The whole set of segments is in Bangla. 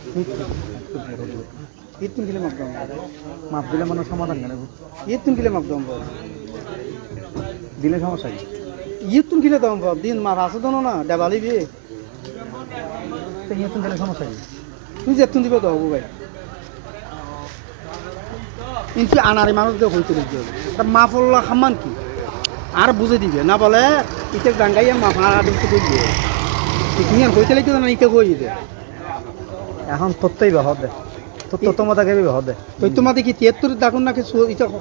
মাপ কিলে মাপ দাম মাপ দিলে মানে সমাধান কেন ইতুন কিলে মাপ দাম দিলে সমস্যা কি? ইতুন কিলে দাম দিন মাপ আছে তো না দেবালি বিয়ে তো ইতুন কিলে সমস্যা কি? তুই যেতুন দিবে দাও ভাই। কিন্তু আনারি মানুষ দিয়ে হইতে দিতে হবে। তা মাফল্লা খামান কি? আর বুঝে দিবে। না বলে ইতে ডাঙ্গাইয়া মাফ আর দিতে দিবে ইতিহান হইতে লাগবে না ইতে কই দিবে এখন তত্ত্বই বেহর দে তত্ত্ব কেবি দে তুই তিয়াত্তর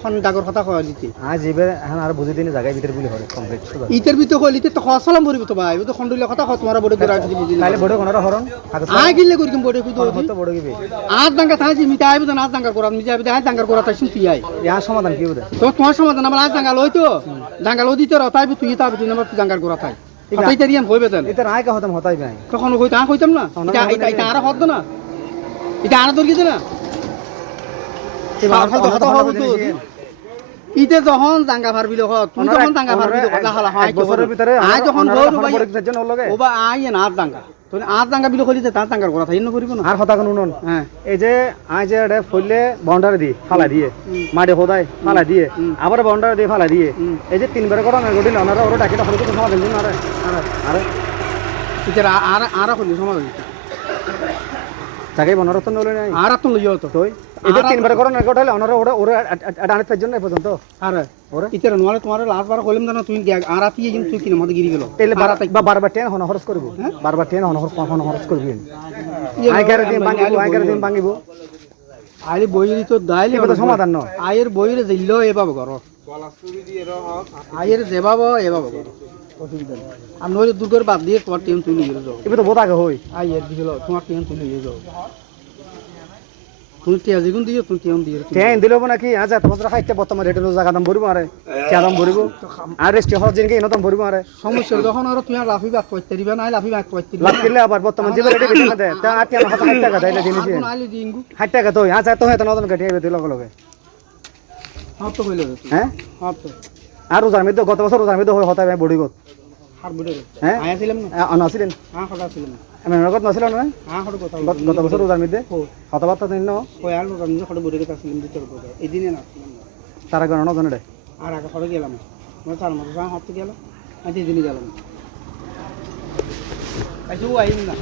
খন ডাগর কথা কয়া দিতে আজ এবার এখন আর বুঝে দিনে জায়গায় ভিতরে বলি হরে কমপ্লিট ইতের ভিতরে কইলি তে তো সালাম ভরিব তো ভাই তো খন্ডলিয়া কথা কত তোমার বড় করে রাখি বুঝি তাহলে বড় কোনটা হরন আই গিলে করি কিম বড় কইতো তো বড় গিবে আজ দাঙ্গা থাকি মিটা আইব না আজ দাঙ্গা করা মিটা আইব আজ দাঙ্গা করা তাই শুনতি আই। ইয়া সমাধান কি বুঝে তো তোমার সমাধান আমার আজ দাঙ্গা লই তো। দাঙ্গা লই দিতে তুই তাই তুই নাম্বার তুই দাঙ্গার করা তাই হতাই তারিয়ান হইবে তেন এটা আয় হতাম হতাই ভাই তখন কই তা কইতাম না। এটা এটা আর হদ না। এটা আর দরকি না ইতে যখন জাঙ্গা ভারবি লোক তুই যখন জাঙ্গা ভারবি লোক লাহালা হয় বছরের ভিতরে আই যখন বড় ভাই ওবা আই না জাঙ্গা তুই আর জাঙ্গা বিলো কইলি তার জাঙ্গার কথা থাই ন করিব না। আর কোন নুন। হ্যাঁ। এই যে আই যে এটা ফইলে বাউন্ডারি দি ফালা দিয়ে মাটি হোদাই ফালা দিয়ে আবার বাউন্ডারি দিয়ে ফালা দিয়ে এই যে তিনবার করে না গডিল ওনারা ওরা ডাকি তখন তো সমাধান দিন আরে আরে। ইতার আর আর কইলি সমাধান তাকে বনর তো নলে নাই। আর তো লইও তো। তুই এটা তিনবার করে না গটাইলে ওনারা ওরা ওরা আড়ানের জন্য পর্যন্ত। আরে ওরা? ইতার নোয়ালে তোমার লাস্ট বার কইলাম না তুই আর রাতি এই তুই কিনা মধ্যে গিরি গেল। তেলে বা বারবার টেন হন খরচ করব। বারবার টেন হন হন খরচ করবি আই গারে দিন ভাঙিব আই গারে দিন ভাঙিব। আইলে বইরি তো দাইলে এটা সমাধান ন আয়ের বইরে দিল এবাব ঘর। আয়ের যেবাব এবাব ঘর। অসুবিধা নেই। আর নইলে দুটোর বাদ দিয়ে তোমার টিম তুই নিয়ে যাও এবার তো বোধ আগে হই আইয়ের দিল তোমার টিম তুই নিয়ে যাও তুমি টিয়া যেগুন দিও তুমি টিম দিও টিয়ান দিল নাকি? আজ এত বছর খাইতে বর্তমান রেটের জায়গা দাম ভরিব আরে। টিয়া দাম ভরিব। আর রেস্ট হওয়ার এনে দাম ভরিব আরে? সমস্যা যখন আর তুমি লাফি বাদ করতে দিবা নাই লাফি বাদ করতে লাভ করলে আবার বর্তমান যে রেটে বেশি না দেয় তা আর টিয়া হাতে টাকা দেয় জিনিস। দিঙ্গু টাকা তো আজ এত হয়তো নতুন কাটিয়ে দিল লগে লগে। হ্যাঁ তো কইলে হ্যাঁ? হ্যাঁ তো। আর রোজার মধ্যে গত বছর রোজার মধ্যে হতা ভাই বড়ি গত। হ্যাঁ? নাছিলেন? হ্যাঁ আমি নগদ নাছিল না হ্যাঁ গত বছর রোজার মধ্যে? কথাবার্তা দিন না? তারা গণ নজন রে? আর আগে হড় গেলাম। তার মধ্যে হতে গেল আজ দিনে গেলাম। আইসু আইন না।